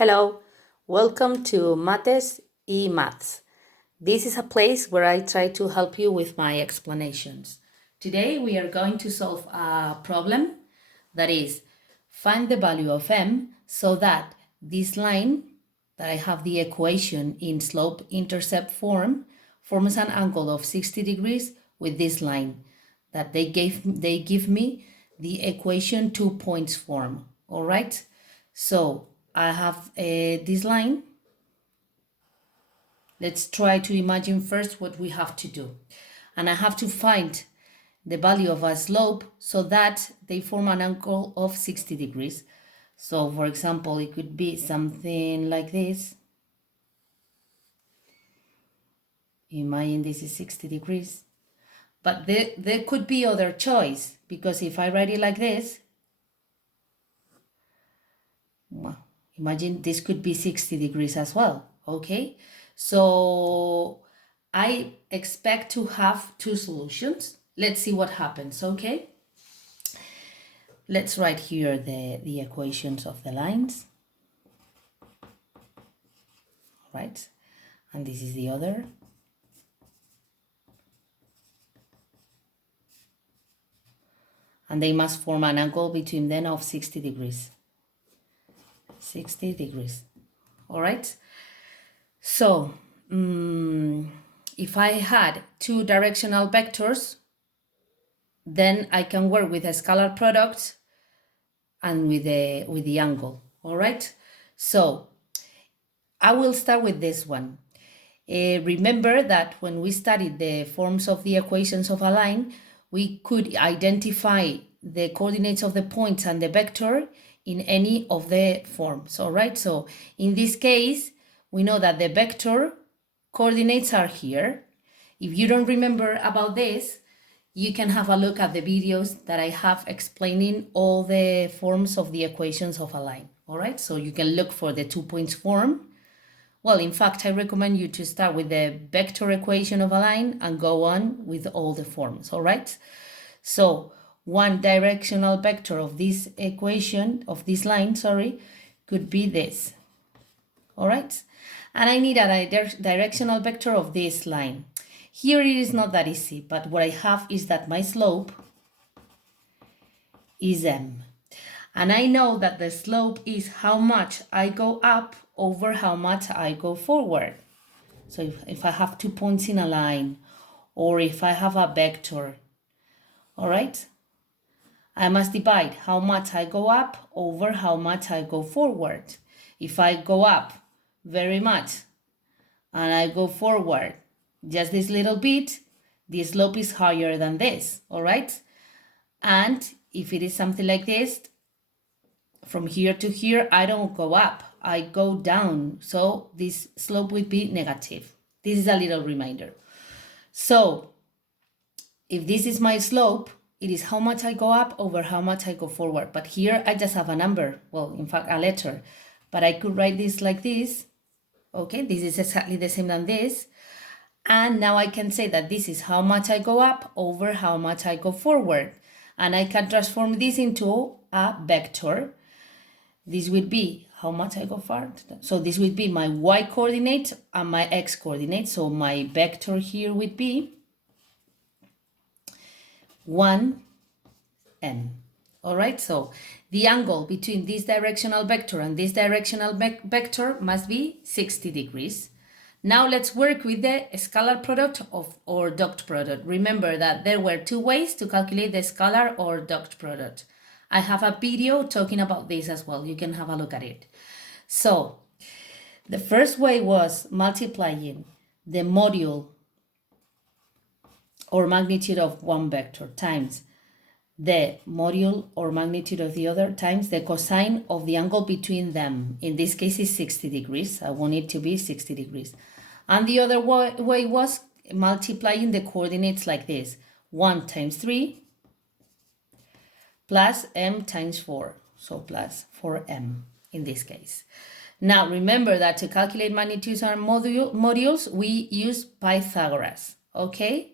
Hello, welcome to Mates y Maths. This is a place where I try to help you with my explanations. Today we are going to solve a problem that is find the value of m so that this line that I have the equation in slope-intercept form forms an angle of 60 degrees with this line that they give me the equation 2 points form. All right, so I have this line. Let's try to imagine first what we have to do. And I have to find the value of a slope so that they form an angle of 60 degrees. So for example, it could be something like this. Imagine this is 60 degrees. But there could be other choice, because if I write it like this, well, imagine this could be 60 degrees as well, okay? So I expect to have two solutions. Let's see what happens, okay? Let's write here the equations of the lines, right? And this is the other. And they must form an angle between them of 60 degrees. 60 degrees, all right? So if I had two directional vectors, then I can work with a scalar product and with the angle, all right? So I will start with this one. Remember that when we studied the forms of the equations of a line, we could identify the coordinates of the points and the vector in any of the forms, all right? So in this case, we know that the vector coordinates are here. If you don't remember about this, you can have a look at the videos that I have explaining all the forms of the equations of a line, all right? So you can look for the 2 points form. Well, in fact, I recommend you to start with the vector equation of a line and go on with all the forms, all right? So one directional vector of this equation, of this line, could be this, all right? And I need a directional vector of this line. Here it is not that easy, but what I have is that my slope is m. And I know that the slope is how much I go up over how much I go forward. So if I have 2 points in a line, or if I have a vector, all right, I must divide how much I go up over how much I go forward. If I go up very much and I go forward just this little bit, the slope is higher than this, all right? And if it is something like this, from here to here, I don't go up, I go down. So this slope would be negative. This is a little reminder. So if this is my slope, it is how much I go up over how much I go forward. But here I just have a number, well, in fact, a letter. But I could write this like this. Okay, this is exactly the same than this. And now I can say that this is how much I go up over how much I go forward. And I can transform this into a vector. This would be how much I go forward. So this would be my y coordinate and my x coordinate. So my vector here would be 1m. All right, so the angle between this directional vector and this directional vector must be 60 degrees. Now let's work with the scalar product or dot product. Remember that there were two ways to calculate the scalar or dot product. I have a video talking about this as well. You can have a look at it. So the first way was multiplying the module or magnitude of one vector times the module or magnitude of the other times the cosine of the angle between them. In this case is 60 degrees. I want it to be 60 degrees. And the other way was multiplying the coordinates like this. 1 times 3 plus m times 4. So plus 4m in this case. Now remember that to calculate magnitudes and modules, we use Pythagoras, okay?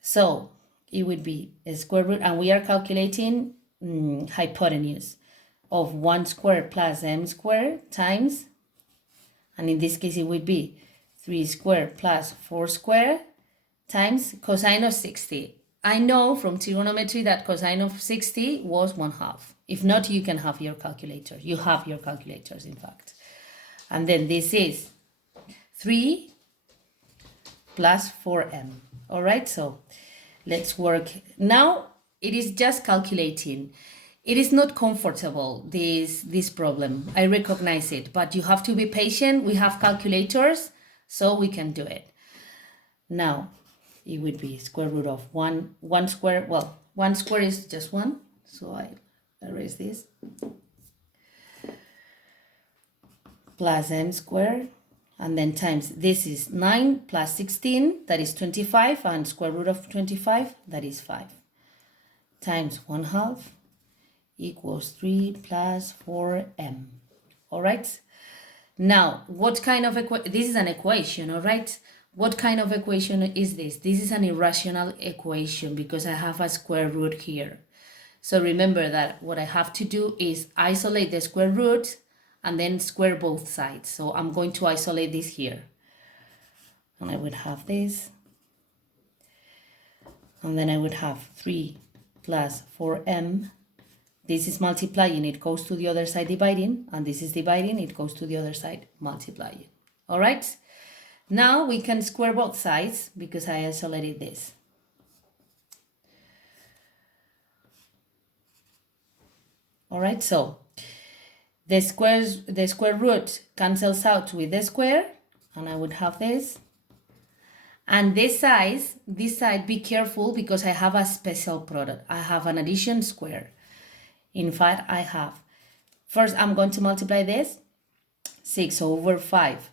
So it would be a square root, and we are calculating hypotenuse. of 1 squared plus m squared times, and in this case it would be 3 squared plus 4 squared times cosine of 60. I know from trigonometry that cosine of 60 was 1/2. If not, you can have your calculator. You have your calculators, in fact. And then this is 3 plus 4m. All right, so let's work. Now it is just calculating. It is not comfortable, this problem. I recognize it, but you have to be patient. We have calculators, so we can do it. Now, it would be square root of 1 square. Well, 1 square is just 1, so I erase this. Plus m squared, and then times, this is 9 plus 16, that is 25, and square root of 25, that is 5, times 1/2 equals 3 plus 4m. All right? Now, what kind of this is an equation, all right? What kind of equation is this? This is an irrational equation because I have a square root here. So remember that what I have to do is isolate the square root and then square both sides. So I'm going to isolate this here. And I would have this. And then I would have 3 plus 4m. This is multiplying, it goes to the other side dividing, and this is dividing, it goes to the other side multiplying. All right? Now we can square both sides because I isolated this. All right, so the square root cancels out with the square, and I would have this. And this side, be careful because I have a special product. I have an addition square. In fact, I have, first I'm going to multiply this, 6 over 5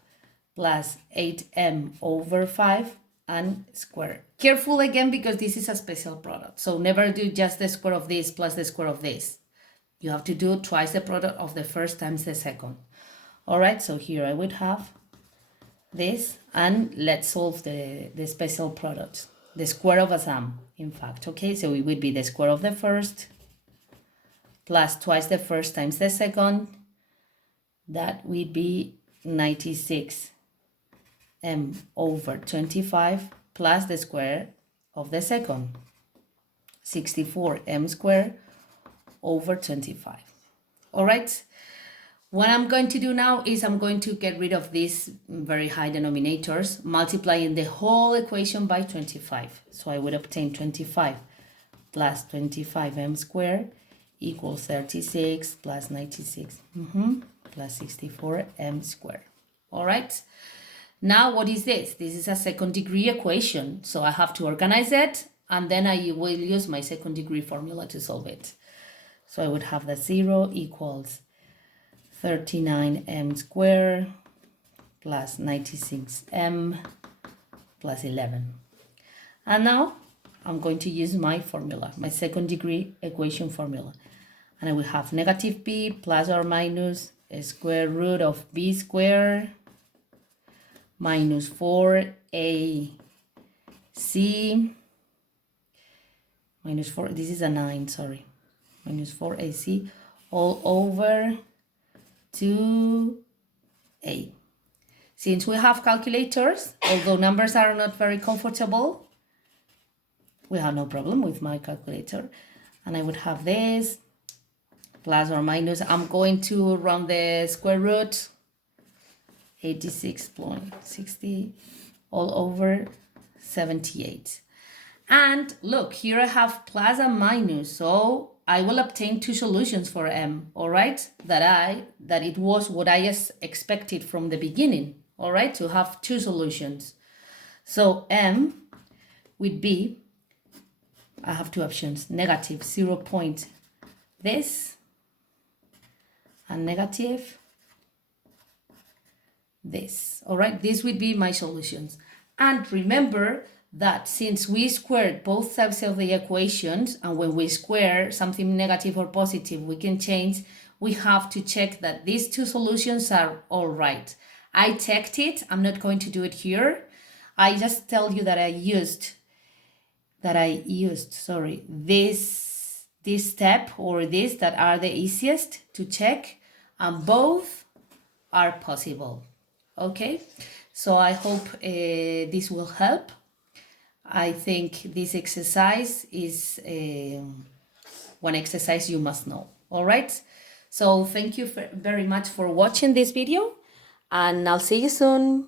plus 8m over 5 and square. Careful again because this is a special product. So never do just the square of this plus the square of this. You have to do twice the product of the first times the second. All right, so here I would have this, and let's solve the special product. The square of a sum, in fact. Okay, so it would be the square of the first plus twice the first times the second. That would be 96m over 25 plus the square of the second, 64m squared over 25. All right. What I'm going to do now is I'm going to get rid of these very high denominators, multiplying the whole equation by 25. So I would obtain 25 plus 25m squared equals 36 plus 96 plus 64m squared. All right. Now what is this? This is a second degree equation. So I have to organize it, and then I will use my second degree formula to solve it. So I would have that 0 equals 39m squared plus 96m plus 11. And now I'm going to use my formula, my second degree equation formula. And I will have negative b plus or minus a square root of b squared minus 4ac minus 4, this is a 9, sorry, minus 4ac all over 2a. Since we have calculators, although numbers are not very comfortable, we have no problem with my calculator. And I would have this plus or minus, I'm going to round the square root, 86.60 all over 78. And look, here I have plus and minus, so I will obtain two solutions for m, all right? That it was what I expected from the beginning, all right? To have two solutions. So m would be, I have two options, negative 0 point this and negative this, all right? This would be my solutions. And remember that since we squared both sides of the equations, and when we square something negative or positive, we can change, we have to check that these two solutions are all right. I checked it, I'm not going to do it here. I just tell you that I used, this this step or this that are the easiest to check, and both are possible. Okay, so I hope this will help. I think this exercise is one exercise you must know. All right, so thank you very much for watching this video, and I'll see you soon.